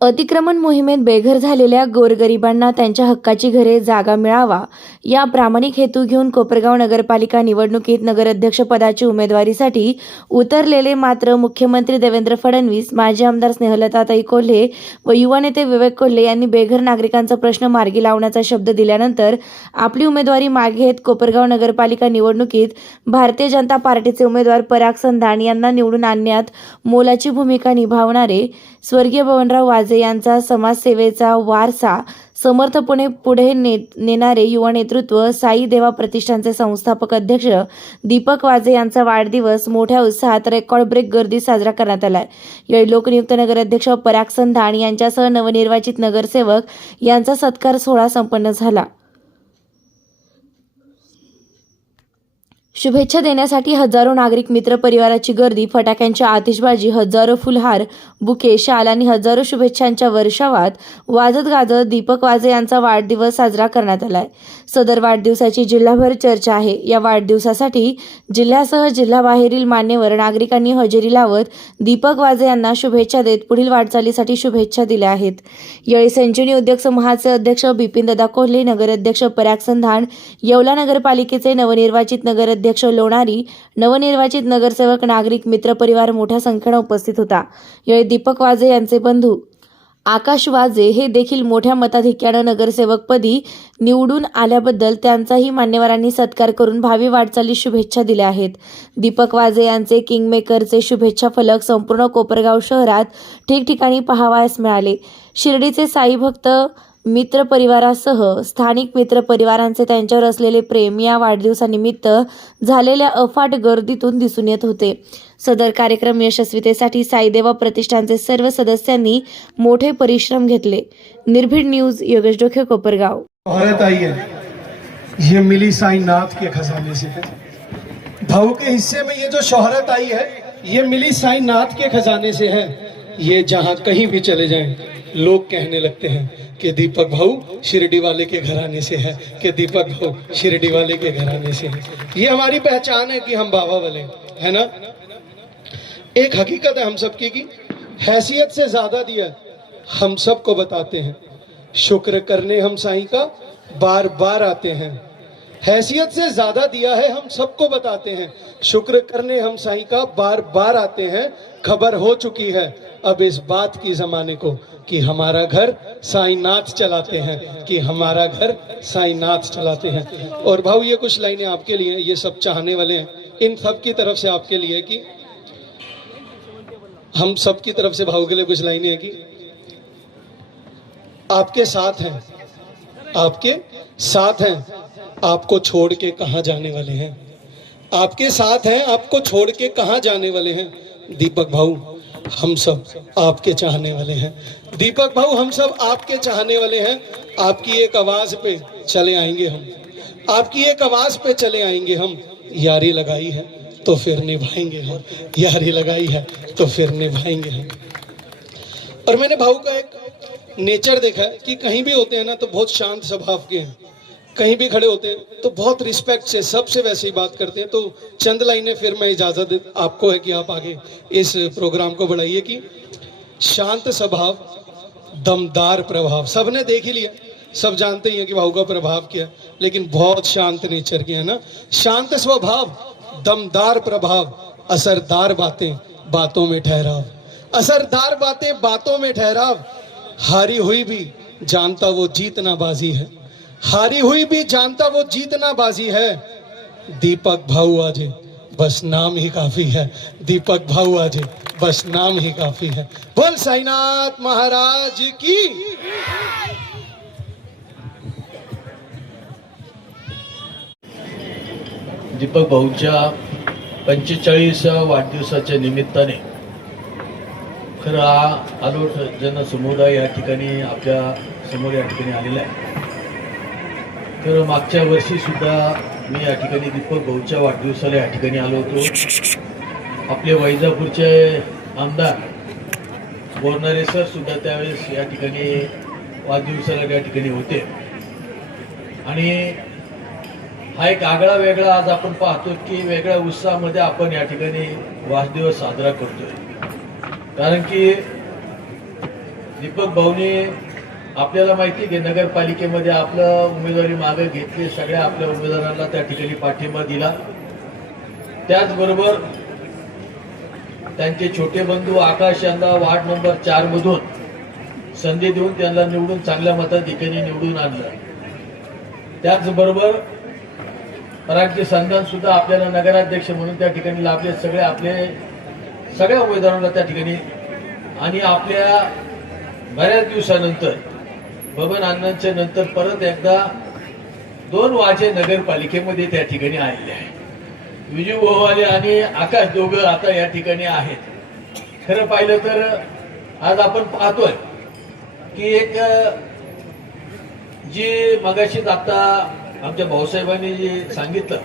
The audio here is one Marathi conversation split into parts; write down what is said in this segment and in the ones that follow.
अतिक्रमण मोहिमेत बेघर झालेल्या गोरगरिबांना त्यांच्या हक्काची घरे जागा मिळावा या प्रामाणिक हेतू घेऊन कोपरगाव नगरपालिका निवडणुकीत नगराध्यक्षपदाची उमेदवारीसाठी उतरलेले मात्र मुख्यमंत्री देवेंद्र फडणवीस, माजी आमदार स्नेहलताताई कोल्हे व युवा नेते विवेक कोल्हे यांनी बेघर नागरिकांचा प्रश्न मार्गी लावण्याचा शब्द दिल्यानंतर आपली उमेदवारी मागे घेत कोपरगाव नगरपालिका निवडणुकीत भारतीय जनता पार्टीचे उमेदवार पराग संधान यांना निवडून आणण्यात मोलाची भूमिका निभावणारे स्वर्गीय बबनराव वाजे यांचा समाजसेवेचा वारसा समर्थपणे पुढे नेणारे युवा नेतृत्व साई देवा प्रतिष्ठानचे संस्थापक अध्यक्ष दीपक वाजे यांचा वाढदिवस मोठ्या उत्साहात रेकॉर्ड ब्रेक गर्दी साजरा करण्यात आला आहे. यावेळी लोकनियुक्त नगराध्यक्ष पराग संधान यांच्यासह नवनिर्वाचित नगरसेवक यांचा सत्कार सोहळा संपन्न झाला. शुभेच्छा देण्यासाठी हजारो नागरिक मित्र परिवाराची गर्दी, फटाक्यांची आतिषबाजी, हजारो फुलहार, बुके, शाल आणि हजारो शुभेच्छांच्या वर्षावात वाजत गाजत दीपक वाजे यांचा वाढदिवस साजरा करण्यात आला आहे. सदर वाढदिवसाची जिल्हाभर चर्चा आहे. या वाढदिवसासाठी जिल्ह्यासह जिल्हाबाहेरील मान्यवर नागरिकांनी हजेरी लावत दीपक वाजे यांना शुभेच्छा देत पुढील वाटचालीसाठी शुभेच्छा दिल्या आहेत. यावेळी संजीवनी उद्योग समूहाचे अध्यक्ष बिपिनदादा कोल्हे, नगराध्यक्ष पराग संधान, येवला नगरपालिकेचे नवनिर्वाचित नगराध्यक्ष लोणारी, नवनिर्वाचित नगरसेवक, नागरिक, मित्रपरिवार मोठ्या संख्येने उपस्थित होता. यावेळी दीपक वाजे यांचे बंधू आकाश वाजे हे देखील मोठ्या मताधिक्यानं नगरसेवकपदी निवडून आल्याबद्दल त्यांचाही मान्यवरांनी सत्कार करून भावी वाटचालीस शुभेच्छा दिल्या आहेत. दीपक वाजे यांचे किंगमेकरचे शुभेच्छा फलक संपूर्ण कोपरगाव शहरात ठिकठिकाणी पाहावयास मिळाले. शिर्डीचे साई भक्त मित्रपरिवारासह स्थानिक मित्रपरिवारांचे त्यांच्यावर असलेले प्रेम या वाढदिवसानिमित्त झालेल्या अफाट गर्दीतून दिसून येत होते. सदर कार्यक्रम यशस्वीतेसाठी साईदेवा प्रतिष्ठानचे सर्व सदस्यांनी मोठे परिश्रम घेतले. निर्भीड न्यूज, योगेश डोके, कोपरगाव. औरत आई है, ये मिली साईनाथ के खजाने से है. भाऊ के हिस्से में ये जो शोहरत आई है, ये मिली साईनाथ के खजाने से है. ये जहाँ कहीं भी चले जाएं, लोग कहने लगते हैं कि दीपक भाऊ शिरडी वाले के घराने से है, कि दीपक भाऊ शिरडी वाले के घराने से है. ये हमारी पहचान है कि हम बाबा वाले है ना. एक हकीकत है हम सबकी की हैसियत से ज्यादा दिया हम सबको बताते हैं. शुक्र करने हम साईं का बार बार आते हैं. हैसियत से ज्यादा दिया है हम सबको बताते हैं. शुक्र करने हम साईं का बार बार आते हैं. खबर हो चुकी है अब इस बात की जमाने को कि हमारा घर साईनाथ चलाते हैं, कि हमारा घर साईनाथ चलाते हैं. और भाऊ ये कुछ लाइनें आपके लिए, ये सब चाहने वाले हैं, इन सब की तरफ से आपके लिए, कि हम सब की तरफ से भाऊ के लिए कुछ लाइनें हैं कि आपके साथ हैं, आपके साथ हैं, आपको छोड़ के कहां जाने वाले हैं. आपके साथ हैं, आपको छोड़ के कहां जाने वाले हैं. दीपक भाऊ हम सब आपके चाहने वाले हैं. दीपक भाऊ हम सब आपके चाहने वाले हैं. आपकी एक आवाज पे चले आएंगे हम, आपकी एक आवाज पे चले आएंगे हम. यारी लगाई है तो फिर निभाएंगे हम, यारी लगाई है तो फिर निभाएंगे हम. और मैंने भाऊ का एक नेचर देखा है कि कहीं भी होते हैं ना तो बहुत शांत स्वभाव के हैं. कहीं भी खड़े होते हैं तो बहुत रिस्पेक्ट से सबसे वैसे ही बात करते हैं. तो चंद लाइनें फिर मैं इजाजत आपको है कि आप आगे इस प्रोग्राम को बढ़ाइए. कि शांत स्वभाव, दमदार प्रभाव. सबने देख ही लिया, सब जानते ही हैं कि भाऊ का प्रभाव क्या है, लेकिन बहुत शांत नेचर के है ना. शांत स्वभाव, दमदार प्रभाव, असरदार बातें बातों में ठहराव. असरदार बातें बातों में ठहराव. हारी हुई भी जानता वो जीतना बाजी है, हारी हुई भी जानता वो जीतना बाजी है. दीपक भाऊ आजे बस नाम ही काफी है. दीपक भाऊ आजे बस नाम ही काफी है. बोल साईनाथ महाराज की. दीपक भाऊच्या 45व्या वाढदिवसाच्या निमित्ताने खरं हा आलोट जनसमुदाय या ठिकाणी आपल्या समोर या ठिकाणी आलेला आहे. तर मागच्या वर्षी सुद्धा मी या ठिकाणी दीपक भाऊच्या वाढदिवसाला या ठिकाणी आलो होतो. आपले वैजापूरचे आमदार बोरणारे सर सुद्धा त्यावेळेस या ठिकाणी वाढदिवसाला या ठिकाणी होते. आणि हा एक आगळा वेगळा आज आपण पाहतो की वेगळ्या उत्साहामध्ये आपण या ठिकाणी वाढदिवस साजरा करतोय. कारण की दीपक भाऊने आपल्याला माहिती आहे की नगरपालिकेमध्ये आपलं उमेदवारी मागे घेतली, सगळ्या आपल्या उमेदवारांना त्या ठिकाणी पाठिंबा दिला. त्याचबरोबर त्यांचे छोटे बंधू आकाश यांना वार्ड नंबर 4 मधून संधी देऊन त्यांना निवडून चांगल्या मताधिक्याने निवडून आणलं. त्याचबरोबर परागजी संधान सुद्धा आपल्याला नगराध्यक्ष म्हणून त्या ठिकाणी लाभले. सगळ्या उमेदवारांना त्या ठिकाणी आणि आपल्या बऱ्याच दिवसानंतर बबन अण्णांच्या नंतर परत एकदा 2 वाजे नगरपालिकेमध्ये त्या ठिकाणी आलेले आहेत. विजू गोवाले आणि आकाश दोघं आता या ठिकाणी आहेत. खरं पाहिलं तर आज आपण पाहतोय की एक जी मगाशीच आता आमच्या भाऊसाहेबांनी जे सांगितलं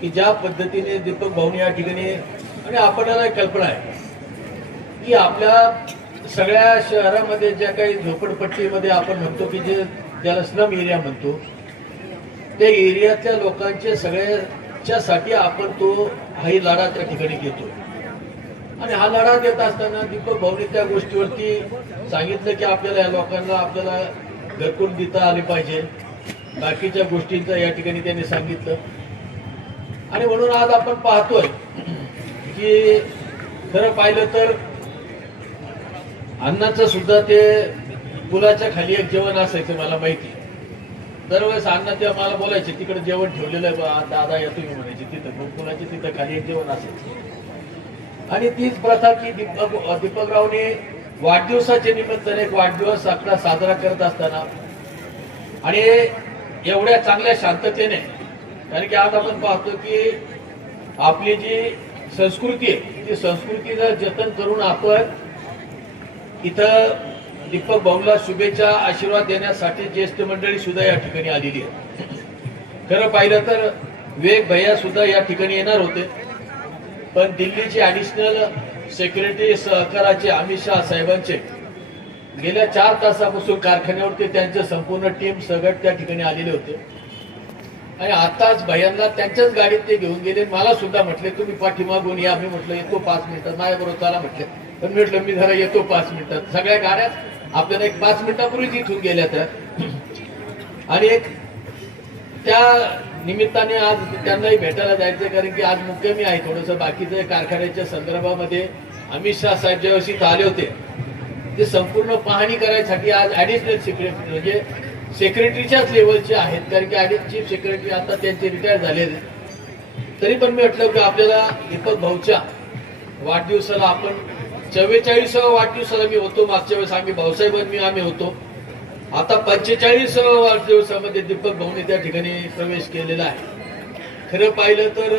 की ज्या पद्धतीने दीपक भाऊनी या ठिकाणी, आणि आपल्याला कल्पना आहे की आपल्या सगळ्या शहरामध्ये ज्या काही झोपडपट्टीमध्ये आपण म्हणतो की जे ज्याला स्लम एरिया म्हणतो, त्या एरियातल्या लोकांच्या सगळ्याच्यासाठी आपण तो हाही लढा त्या ठिकाणी घेतो. आणि हा लढा देत असताना दीपक भाऊनी त्या गोष्टीवरती सांगितलं की आपल्याला या लोकांना आपल्याला घरकुल देता आले पाहिजे, बाकीच्या गोष्टींचं या ठिकाणी त्यांनी सांगितलं. आणि म्हणून आज आपण पाहतोय की खरं पाहिलं तर अण्णाचं सुद्धा ते पुलाच्या खाली एक जेवण असायचं. मला माहिती दरवेळेस अण्णा तेव्हा मला बोलायचे तिकडे जेवण ठेवलेलं आहे दादा या तुम्ही म्हणायचे तिथं पुलाच्या तिथं खाली एक जेवण असायचं. आणि तीच प्रथा की दीपकरावने वाढदिवसाच्या निमित्ताने एक वाढदिवस आपला साजरा करत असताना आणि एवढ्या चांगल्या शांततेने, कारण की आज आपण पाहतो की आपली जी संस्कृती आहे ती संस्कृतीला जतन करून आपण इथं दीपक भाऊला शुभेच्छा आशीर्वाद देण्यासाठी ज्येष्ठ मंडळी सुद्धा या ठिकाणी आलेली आहे. खरं पाहिलं तर विवेक भैया सुद्धा या ठिकाणी येणार होते, पण दिल्लीचे ऍडिशनल सेक्रेटरी सहकाराचे अमित शहा साहेबांचे गेल्या 4 तासापासून कारखान्यावरती त्यांचे संपूर्ण टीम सगट त्या ठिकाणी आलेले होते. आणि आताच भैयांना त्यांच्याच गाडीत ते घेऊन गेले. मला सुद्धा म्हटले तुम्ही पाठीमागून या. मी म्हटलं येतो 5 मिनिटात, माझ्याबरोबर चला म्हटले. पण म्हटलं मी जरा येतो 5 मिनिटात. सगळ्या गाड्या आपल्याला एक 5 मिनिटापूर्वीच इथून गेल्या तर. आणि एक त्या निमित्ताने आज त्यांनाही भेटायला जायचं, कारण की आज मुक्कामी आहे थोडंसं बाकीचं कारखान्याच्या संदर्भामध्ये. अमित शहा साहेब ज्यावेळेस इथं आले होते ते संपूर्ण पाहणी करायसाठी आज ऍडिशनल सेक्रेटरी म्हणजे सेक्रेटरीच्याच लेवलचे आहेत, कारण की चीफ सेक्रेटरी आता त्यांचे रिटायर झाले. तरी पण मी म्हटलं की आपल्याला दीपक भाऊच्या वाढदिवसाला आपण 44व्या वाढदिवसाला मी होतो. मागच्या वेळेस आम्ही भाऊसाहेब आम्ही होतो. आता 45व्या वाढदिवसामध्ये दीपक भाऊने त्या ठिकाणी प्रवेश केलेला आहे. खरं पाहिलं तर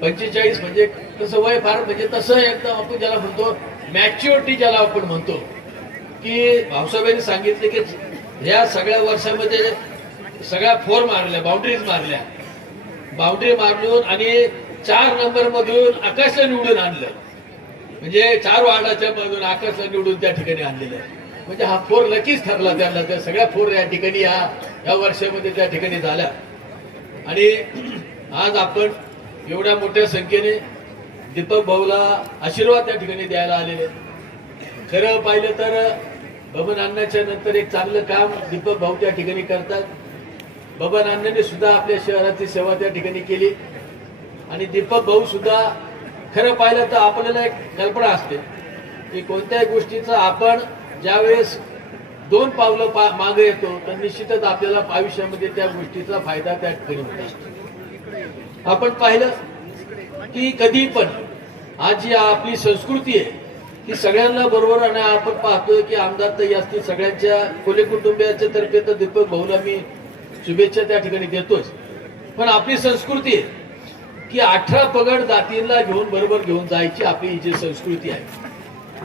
45 म्हणजे तसं वय फार म्हणजे तसं एकदम आपण ज्याला म्हणतो मॅच्युरिटी ज्याला आपण म्हणतो, की भाऊसाहेबांनी सांगितले की ह्या सगळ्या वर्षामध्ये सगळ्या 4 मारल्या, बाउंड्रीज मारल्या, बाउंड्री मारून आणि 4 नंबर मधून आकाशला निवडून आणलं. म्हणजे 4 वार्डाच्या मधून आकाशला निवडून त्या ठिकाणी आणलेलं आहे. म्हणजे हा 4 लकीच ठरला त्यांना. त्या सगळ्या 4 या ठिकाणी या वर्षामध्ये त्या ठिकाणी झाल्या. आणि आज आपण एवढ्या मोठ्या संख्येने दीपक भाऊला आशीर्वाद त्या ठिकाणी द्यायला आलेले. खरं पाहिलं तर बबन अण्णांच्या नंतर एक चांगलं काम दीपक भाऊ त्या ठिकाणी करतात. बबन अण्णांनी सुद्धा आपल्या शहराची सेवा त्या ठिकाणी केली. आणि दीपक भाऊ सुद्धा खरं पाहिलं तर आपल्याला एक कल्पना असते की कोणत्याही गोष्टीचं आपण ज्यावेळेस 2 पावलं मागे येतो तर निश्चितच आपल्याला आयुष्यामध्ये त्या गोष्टीचा फायदा त्या ठिकाणी होत असतो. आपण पाहिलं की कधी पण आज जी आपली संस्कृती आहे ती सगळ्यांना बरोबर, आणि आपण पाहतोय की आमदार ताई असतील सगळ्यांच्या कोले कुटुंबियांच्या तर्फे तर दीपक भाऊला मी शुभेच्छा त्या ठिकाणी देतोच. पण आपली संस्कृती आहे की 18 पगड जातींना घेऊन बरोबर घेऊन जायची आपली जी संस्कृती आहे,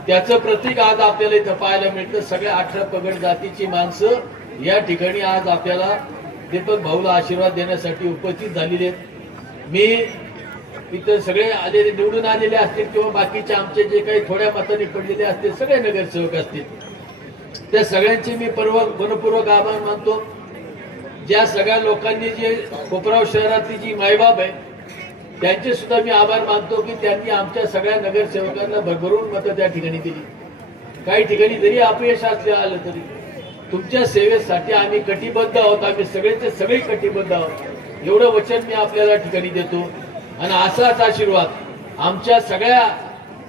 त्याचं प्रतीक आज आपल्याला इथं पाहायला मिळतं. सगळ्या 18 पगड जातीची माणसं या ठिकाणी आज आपल्याला दीपक भाऊला आशीर्वाद देण्यासाठी उपस्थित झालेली आहेत. मी इथं सगळे आलेले निवडून आलेले असतील किंवा बाकीचे आमचे जे काही थोड्या मताने पडलेले असतील सगळे नगरसेवक असतील, त्या सगळ्यांचे मी मनपूर्वक आभार मानतो. ज्या सगळ्या लोकांनी जे कोपराव शहरातली जी मायबाप आहे त्यांचे सुद्धा मी आभार मानतो की त्यांनी आमच्या सगळ्या नगरसेवकांना भरभरून मतं त्या ठिकाणी दिली. काही ठिकाणी जरी अपयश असले आलं तरी तुमच्या सेवेसाठी आम्ही कटिबद्ध आहोत. आम्ही सगळेचे सगळे कटिबद्ध आहोत एवढं वचन मी आपल्याला ठिकाणी देतो. आणि असाच आशीर्वाद आमच्या सगळ्या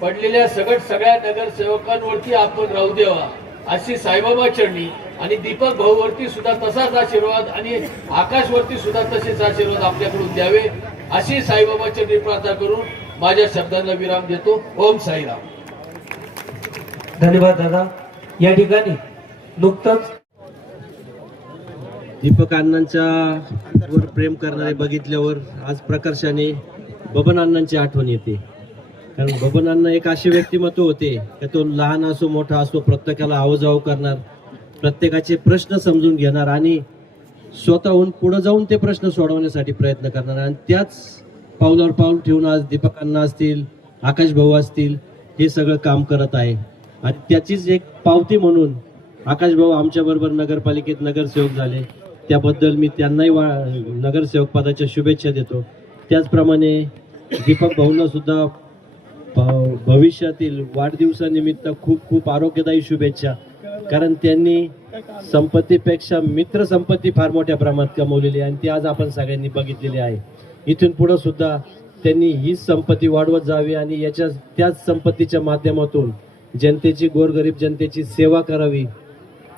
पडलेल्या सगळ्या नगरसेवकांवरती आपण राहू द्यावा अशी साईबाबा चरणी आणि दीपक भाऊवरती सुद्धा तसाच आशीर्वाद आणि आकाशवरती सुद्धा तसेच आशीर्वाद आपल्याकडून द्यावे अशी साईबाबा चरणी प्रार्थना करून माझ्या शब्दांना विराम देतो. ओम साईराम. धन्यवाद दादा. या ठिकाणी नुकतंच दीपक अण्णांच्या वर प्रेम करणारे बघितल्यावर आज प्रकर्षाने बबन अण्णांची आठवण येते. कारण बबन अण्णा एक असे व्यक्तिमत्व होते की तो लहान असो मोठा असो प्रत्येकाला आवजाव करणार, प्रत्येकाचे प्रश्न समजून घेणार आणि स्वतःहून पुढे जाऊन ते प्रश्न सोडवण्यासाठी प्रयत्न करणार. आणि त्याच पावलावर पाऊल ठेवून आज दीपक अण्णा असतील, आकाश भाऊ असतील, हे सगळं काम करत आहे. आणि त्याचीच एक पावती म्हणून आकाश भाऊ आमच्या बरोबर नगरपालिकेत नगरसेवक झाले, त्याबद्दल मी त्यांनाही नगरसेवक पदाच्या शुभेच्छा देतो. त्याचप्रमाणे दीपक भाऊंना सुद्धा भविष्यातील वाढदिवसानिमित्त खूप खूप आरोग्यदायी शुभेच्छा. कारण त्यांनी संपत्तीपेक्षा मित्र संपत्ती फार मोठ्या प्रमाणात कमवलेली आहे आणि ती आज आपण सगळ्यांनी बघितलेली आहे. इथून पुढे सुद्धा त्यांनी हीच संपत्ती वाढवत जावी आणि त्याच संपत्तीच्या माध्यमातून जनतेची, गोरगरीब जनतेची सेवा करावी.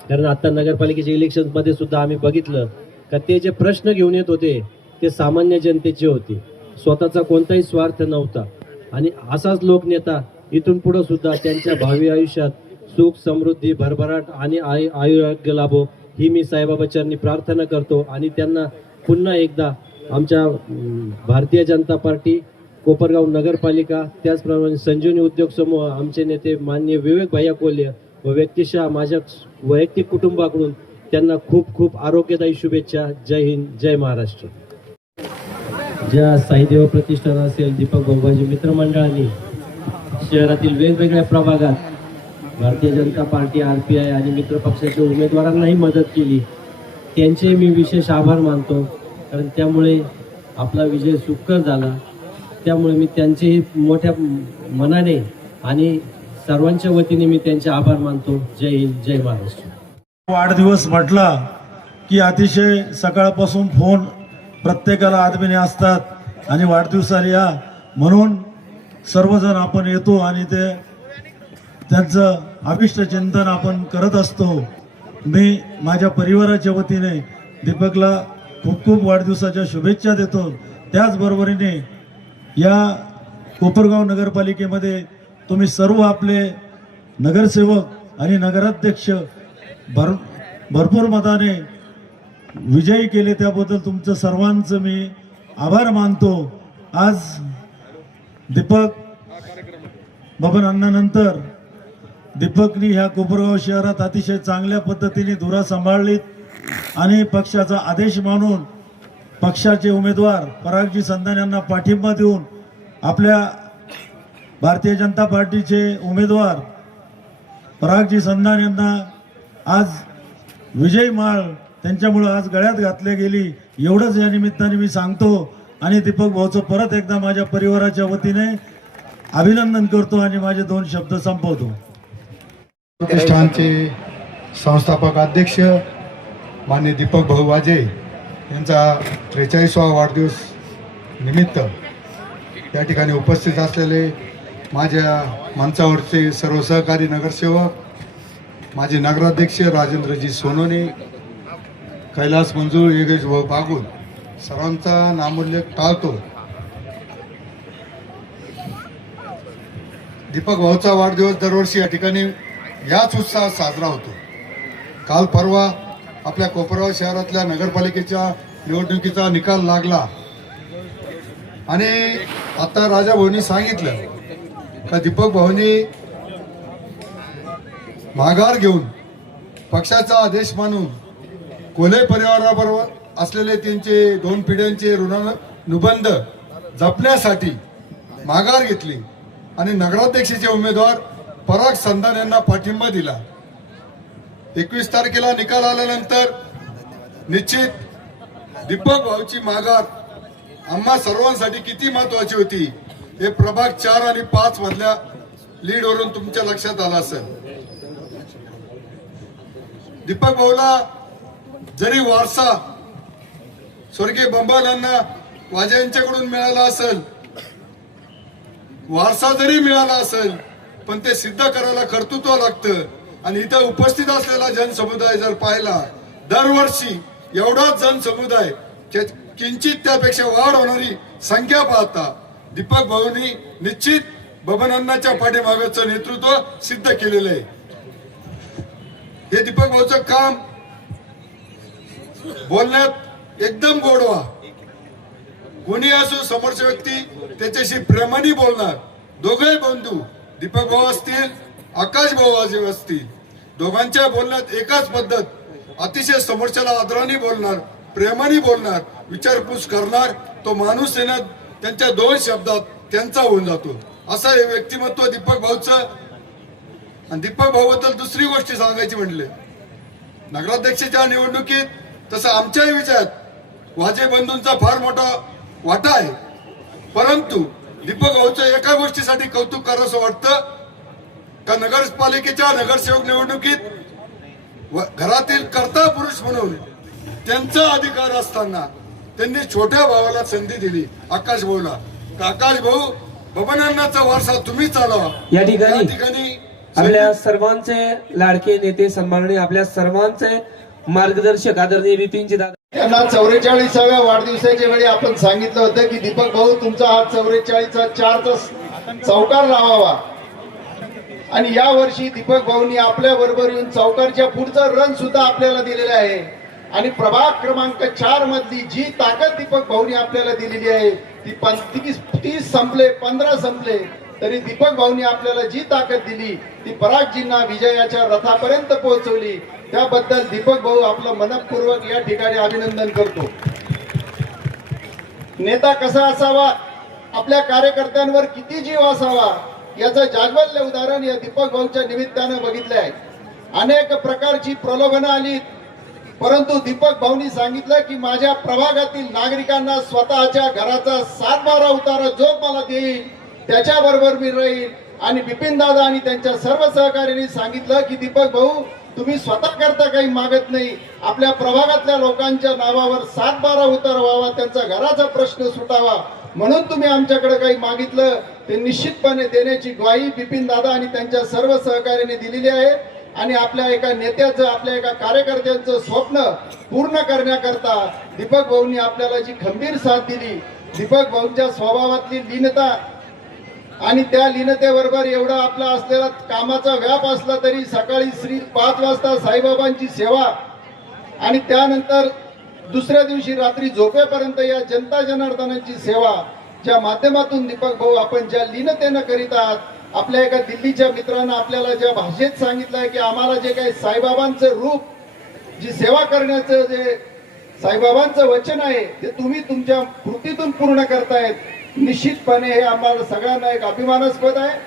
कारण आता नगरपालिकेच्या इलेक्शनमध्ये सुद्धा आम्ही बघितलं का ते जे प्रश्न घेऊन येत होते ते सामान्य जनतेचे होते, स्वतःचा कोणताही स्वार्थ नव्हता. आणि असाच लोकनेता इथून पुढे सुद्धा त्यांच्या भावी आयुष्यात सुख, समृद्धी, भरभराट आणि आरोग्य लाभो ही मी साईबाबा चरणी प्रार्थना करतो. आणि त्यांना पुन्हा एकदा आमच्या भारतीय जनता पार्टी, कोपरगाव नगरपालिका, त्याचप्रमाणे संजीवनी उद्योग समूह, आमचे नेते माननीय विवेक भैया कोल्हे व व्यक्तिशः माझ्या वैयक्तिक कुटुंबाकडून त्यांना खूप खूप आरोग्यदायी शुभेच्छा. जय हिंद, जय महाराष्ट्र. ज्या साईदेव प्रतिष्ठान असेल, दीपक भाऊबाजी मित्रमंडळांनी शहरातील वेगवेगळ्या प्रभागात भारतीय जनता पार्टी, RPI आणि मित्र पक्षाच्या उमेदवारांनाही मदत केली, त्यांचे मी विशेष आभार मानतो. कारण त्यामुळे आपला विजय सुखकर झाला. त्यामुळे मी त्यांचेही मोठ्या मनाने आणि सर्वांच्या वतीने मी त्यांचे आभार मानतो. जय हिंद, जय महाराष्ट्र. वाढदिवस म्हटला की अतिशय सकाळपासून फोन प्रत्येकाला आदमीने असतात आणि वाढदिवसाला या म्हणून सर्वजण आपण येतो आणि त्यांचं अभिष्ट चिंतन आपण करत असतो. मी माझ्या परिवाराच्या वतीने दीपकला खूप खूप वाढदिवसाच्या शुभेच्छा देतो. त्याचबरोबरीने या कोपरगाव नगरपालिकेमध्ये तुम्ही सर्व आपले नगरसेवक आणि नगराध्यक्ष भरपूर मताने विजयी केले, त्याबद्दल तुमचं सर्वांचं मी आभार मानतो. आज दीपक बबन अण्णानंतर दीपकनी ह्या कोपरगाव शहरात अतिशय चांगल्या पद्धतीने धुरा सांभाळलीत आणि पक्षाचा आदेश मानून पक्षाचे उमेदवार परागजी संधान यांना पाठिंबा देऊन आपल्या भारतीय जनता पार्टीचे उमेदवार परागजी संधान यांना आज विजय माळ त्यांच्यामुळे आज गळ्यात घातली गेली. एवढंच या निमित्ताने मी सांगतो आणि दीपक भाऊचं परत एकदा माझ्या परिवाराच्या वतीने अभिनंदन करतो आणि माझे 2 शब्द संपवतो. प्रतिष्ठानचे संस्थापक अध्यक्ष माननीय दीपक भाऊ वाजे यांचा 43वा वाढदिवस निमित्त या ठिकाणी उपस्थित असलेले माझ्या मंचावरचे सर्व सहकारी नगरसेवक, माझे नगराध्यक्ष राजेंद्रजी सोनोने, कैलास मंजूर, योगेश भाऊ बागुल, सर्वांचा नामोल्लेख टाळतो. दीपक भाऊचा वाढदिवस दरवर्षी या ठिकाणी याच उत्साहात साजरा होतो. काल परवा आपल्या कोपरगाव शहरातल्या नगरपालिकेच्या निवडणुकीचा निकाल लागला आणि आता राजा भाऊंनी सांगितलं का दीपक भाऊंनी माघार घेऊन पक्षाचा आदेश मानून कोल्हे परिवाराबरोबर असलेले त्यांचे 2 पिढ्यांचे ऋणानुबंध जपण्यासाठी माघार घेतली आणि नगराध्यक्षाचे उमेदवार पराग संधान यांना पाठिंबा दिला. 21 तारखेला निकाल आल्यानंतर निश्चित दीपक भाऊची माघार आम्हा सर्वांसाठी किती महत्वाची होती हे प्रभाग 4 आणि 5 मधल्या लीडवरून तुमच्या लक्षात आलं असेल. दीपक भाऊला जरी वारसा स्वर्गीय बंबालांना वाजे यांच्याकडून मिळाला असेल, वारसा जरी मिळाला असेल, पण ते सिद्ध करायला कर्तृत्व लागतं. आणि इथं उपस्थित असलेला जनसमुदाय जर पाहिला, दरवर्षी एवढाच जनसमुदाय, किंचित त्यापेक्षा वाढ होणारी संख्या पाहता दीपक भाऊंनी निश्चित बबनअण्णांच्या पाठीमागचं नेतृत्व सिद्ध केलेलं आहे. हे दीपक भाऊचं काम बोलण्यात एकदम गोडवा, कोणी असो समोरची व्यक्ती त्याच्याशी प्रेमाने बोलणार. दोघे बंधू दीपक भाऊ असतील, आकाश भाऊ असतील, दोघांच्या बोलण्यात एकाच पद्धत, अतिशय समोरच्याला आदराने बोलणार, प्रेमाने बोलणार, विचारपूस करणार. तो माणूस येणार त्यांच्या 2 शब्दात त्यांचा होऊन जातो. असं हे व्यक्तिमत्व दीपक भाऊचं. आणि दीपक भाऊ बद्दल दुसरी गोष्ट सांगायची म्हणले, नगराध्यक्षाच्या निवडणुकीत तसं आमच्याही विचारात वाजे बंधूंचा फार मोठा वाटा आहे. परंतु दीपक भाऊचं एका गोष्टीसाठी कौतुक करावंसं वाटतं का, नगरपालिकेच्या नगरसेवक निवडणुकीत घरातील कर्ता पुरुष म्हणून त्यांचा अधिकार असताना त्यांनी छोट्या भावाला संधी दिली, आकाश भाऊला. आकाश भाऊ, बबनअण्णांचा वारसा तुम्ही चालवा. या ठिकाणी आपल्या सर्वांचे लाडके नेते, सन्माननीय आपल्या सर्वांचे मार्गदर्शक आदरणीय बिपिनजी दादा, त्यांना 44व्या वाढदिवसाच्या वेळी आपण सांगितलं होतं की दीपक भाऊ तुमचा हा 44चा 4चा चौकार लावावा. आणि या वर्षी दीपक भाऊंनी आपल्या बरोबर येऊन चौकारच्या पुढचं रन सुद्धा आपल्याला दिलेलं आहे. आणि प्रभाग क्रमांक 4 मधली जी ताकद दीपक भाऊंनी आपल्याला दिलेली आहे ती 30 संपले, 15 संपले, तरी दीपक भाऊंनी आपल्याला जी ताकद दिली ती परागजींना विजयाच्या रथापर्यंत पोहोचवली. त्याबद्दल दीपक भाऊ आपलं मनपूर्वक या ठिकाणी अभिनंदन करतो. नेता कसा असावा, आपल्या कार्यकर्त्यांवर किती जीव असावा, याचं जाज्वल्य उदाहरण या दीपक भाऊच्या निमित्तानं बघितलं आहे. अनेक प्रकारची प्रलोभनं आली, परंतु दीपक भाऊंनी सांगितलं की माझ्या प्रभागातील नागरिकांना स्वतःच्या घराचा 7-12 उतारा जो मला देईल त्याच्याबरोबर मी राहील. आणि बिपिन दादा आणि त्यांच्या सर्व सहकार्यांनी सांगितलं की दीपक भाऊ तुम्ही स्वतः करता काही मागत नाही, आपल्या प्रभागातल्या लोकांच्या नावावर 7-12 उतारा व्हावा, त्यांचा घराचा प्रश्न सुटावा, म्हणून तुम्ही आमच्याकडे काही मागितलं. ते निश्चितपणे देण्याची ग्वाही बिपिन दादा आणि त्यांच्या सर्व सहकार्याने दिलेली आहे. आणि आपल्या एका नेत्याचं, आपल्या एका कार्यकर्त्यांचं स्वप्न पूर्ण करण्याकरता दीपक भाऊंनी आपल्याला जी खंबीर साथ दिली, दीपक भाऊंच्या स्वभावातली लीनता आणि त्या लीनतेबरोबर एवढा आपला असलेला कामाचा व्याप असला तरी सकाळी 5 वाजता साईबाबांची सेवा आणि त्यानंतर दुसऱ्या दिवशी रात्री झोपेपर्यंत या जनता जनार्दनांची सेवा, ज्या माध्यमातून दीपक भाऊ आपण ज्या लीनतेनं करीत आहात. आपल्या एका दिल्लीच्या मित्रांना आपल्याला ज्या भाषेत सांगितलं आहे की आम्हाला जे काही साईबाबांचं रूप, जी सेवा करण्याचं जे साईबाबांचं वचन आहे ते तुम्ही तुमच्या कृतीतून पूर्ण करतायत. निश्चितपणे हे आम्हाला सगळ्यांना एक अभिमानास्पद आहे.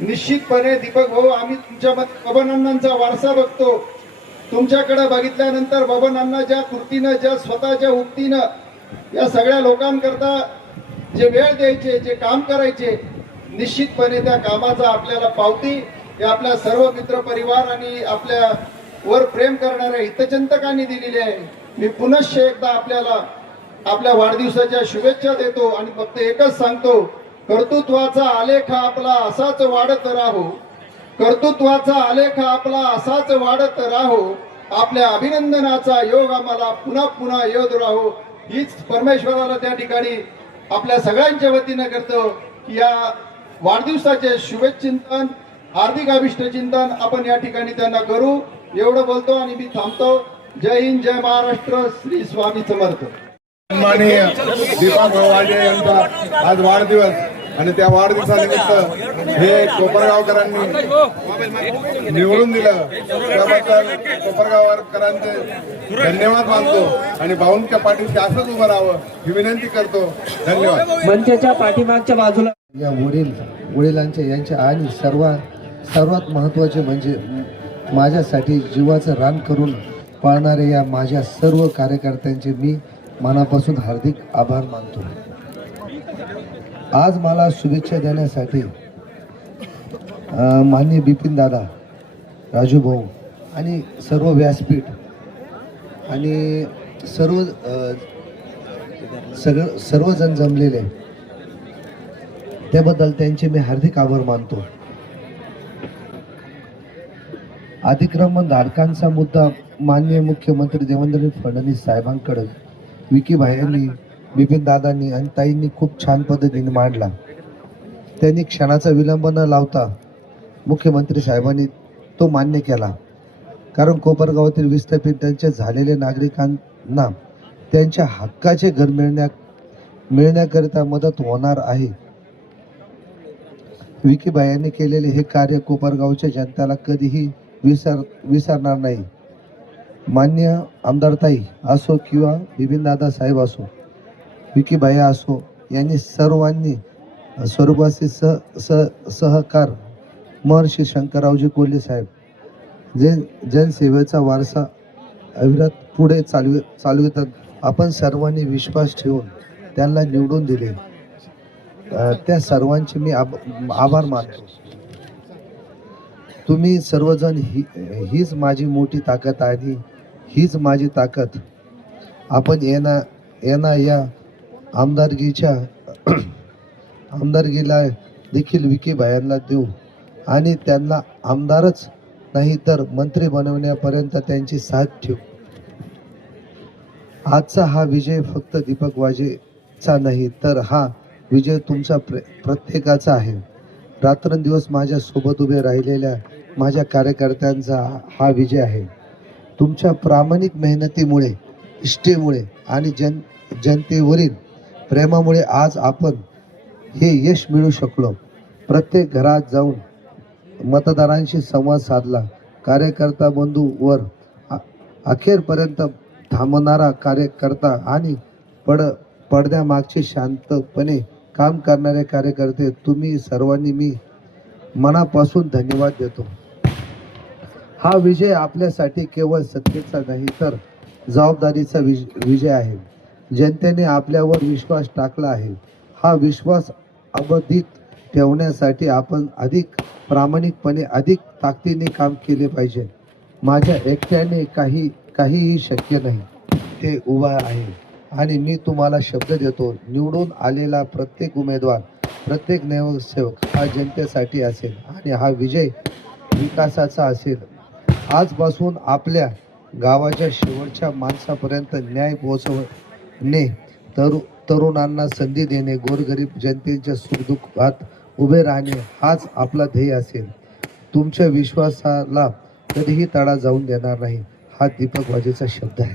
निश्चितपणे दीपक भाऊ, आम्ही तुमच्यामध्ये बबनअण्णांचा वारसा बघतो. तुमच्याकडे बघितल्यानंतर बबनअण्णा ज्या कृतीनं, ज्या स्वतःच्या उक्तीनं या सगळ्या लोकांकरता जे वेळ द्यायचे, जे काम करायचे, निश्चितपणे त्या कामाचा आपल्याला पावती हे आपल्या सर्व मित्र परिवार आणि आपल्या वर प्रेम करणाऱ्या हितचिंतकांनी दिलेली आहे. मी पुनश्च एकदा आपल्याला आपल्या वाढदिवसाच्या शुभेच्छा देतो आणि फक्त एकच सांगतो, कर्तृत्वाचा आलेख आपला असाच वाढत राहो, कर्तृत्वाचा आलेख आपला असाच वाढत राहो, आपल्या अभिनंदनाचा योग आम्हाला पुन्हा पुन्हा येत राहो. हीच परमेश्वराला त्या ठिकाणी आपल्या सगळ्यांच्या वतीनं करतो की या वाढदिवसाचे शुभेच्छिंतन, हार्दिक अभिष्टचिंतन आपण या ठिकाणी त्यांना करू. एवढं बोलतो आणि मी थांबतो. जय हिंद, जय महाराष्ट्र, श्री स्वामी समर्थ. माननीय दीपक भाऊ वाजे यांचा आज वाढदिवस आणि त्या वाढदिवसानिमित्त हे कोपरगावकरांनी निवडून दिलं त्याबद्दल कोपरगावकरांचे धन्यवाद मानतो आणि भाऊंच्या पाठीशी असंच उभं राहावं ही विनंती करतो. धन्यवाद. मंचाच्या पाठीमागच्या बाजूला या वडिलांच्या यांच्या आणि सर्वात महत्त्वाचे म्हणजे माझ्यासाठी जीवाचं रान करून पाळणारे या माझ्या सर्व कार्यकर्त्यांचे मी मनापासून हार्दिक आभार मानतो. आज मला शुभेच्छा देण्यासाठी माननीय बिपिन दादा, राजू भाऊ आणि सर्व व्यासपीठ आणि सर्वजण जमलेले, त्याबद्दल त्यांचे मी हार्दिक आभार मानतो. अतिक्रमण धारकांचा मुद्दा माननीय मुख्यमंत्री देवेंद्र फडणवीस साहेबांकडे विकी भाईंनी, बिपिन दादांनी आणि ताईंनी खूप छान पद्धतीने मांडला. त्यांनी क्षणाचा विलंब न लावता मुख्यमंत्री साहेबांनी तो मान्य केला. कारण कोपरगावातील विस्थापित त्यांचे झालेले नागरिकांना त्यांच्या हक्काचे घर मिळण्याकरिता मदत होणार आहे. विकी भाईंनी केलेले हे कार्य कोपरगावच्या जनतेला कधीही विसरणार नाही. मान्य आमदारताई असो किंवा बिपिनदादा साहेब असो, विकीबाई असो, यांनी सर्वांनी स्वरूपाचे सहकार महर्षी शंकररावजी कोल्हे साहेब जे जनसेवेचा वारसा अविरत पुढे चालवितात. आपण सर्वांनी विश्वास ठेवून त्यांना निवडून दिले. त्या सर्वांचे मी आभार मानतो. तुम्ही सर्वजण हीच माझी मोठी ताकद आहे, हीच माझी ताकद. आपण येणा या आमदारकीला देखील विकी भाईंना देऊ आणि त्यांना आमदारच नाही तर मंत्री बनवण्यापर्यंत त्यांची साथ ठेवू. आजचा हा विजय फक्त दीपक वाजेचा नाही तर हा विजय तुमचा प्रत्येकाचा आहे. रात्रंदिवस माझ्या सोबत उभे राहिलेल्या माझ्या कार्यकर्त्यांचा हा विजय आहे. तुमच्या प्रामाणिक मेहनतीमुळे, निष्ठेमुळे आणि जनतेवरील प्रेमामुळे आज आपण हे यश मिळू शकलो. प्रत्येक घरात जाऊन मतदारांशी संवाद साधला. कार्यकर्ता बंधूवर अखेरपर्यंत थांबणारा कार्यकर्ता आणि पडद्यामागचे शांतपणे काम करणारे कार्यकर्ते, तुम्ही सर्वांनी मी मनापासून धन्यवाद देतो. हा विजय आपल्यासाठी केवळ सत्तेचा नाही तर जबाबदारीचा विजय आहे. जनतेने आपल्यावर विश्वास टाकला आहे. हा विश्वास अबाधित ठेवण्यासाठी आपण अधिक प्रामाणिकपणे, अधिक ताकदीने काम केले पाहिजे. माझ्या एकट्याने काहीही शक्य नाही. ते उभा आहे आणि मी तुम्हाला शब्द देतो, निवडून आलेला प्रत्येक उमेदवार, प्रत्येक नगरसेवक हा जनतेसाठी असेल आणि हा विजय विकासाचा असेल. आजपासून आपल्या गावाच्या शेवटच्या माणसापर्यंत न्याय पोहोचवणे, तरुणांना संधी देणे, गोरगरीब जनतेच्या सुखदुःखात उभे राहणे हाच आपला ध्येय असेल. तुमच्या विश्वासाला कधीही तडा जाऊन देणार नाही. हा दीपक वाजेचा शब्द आहे.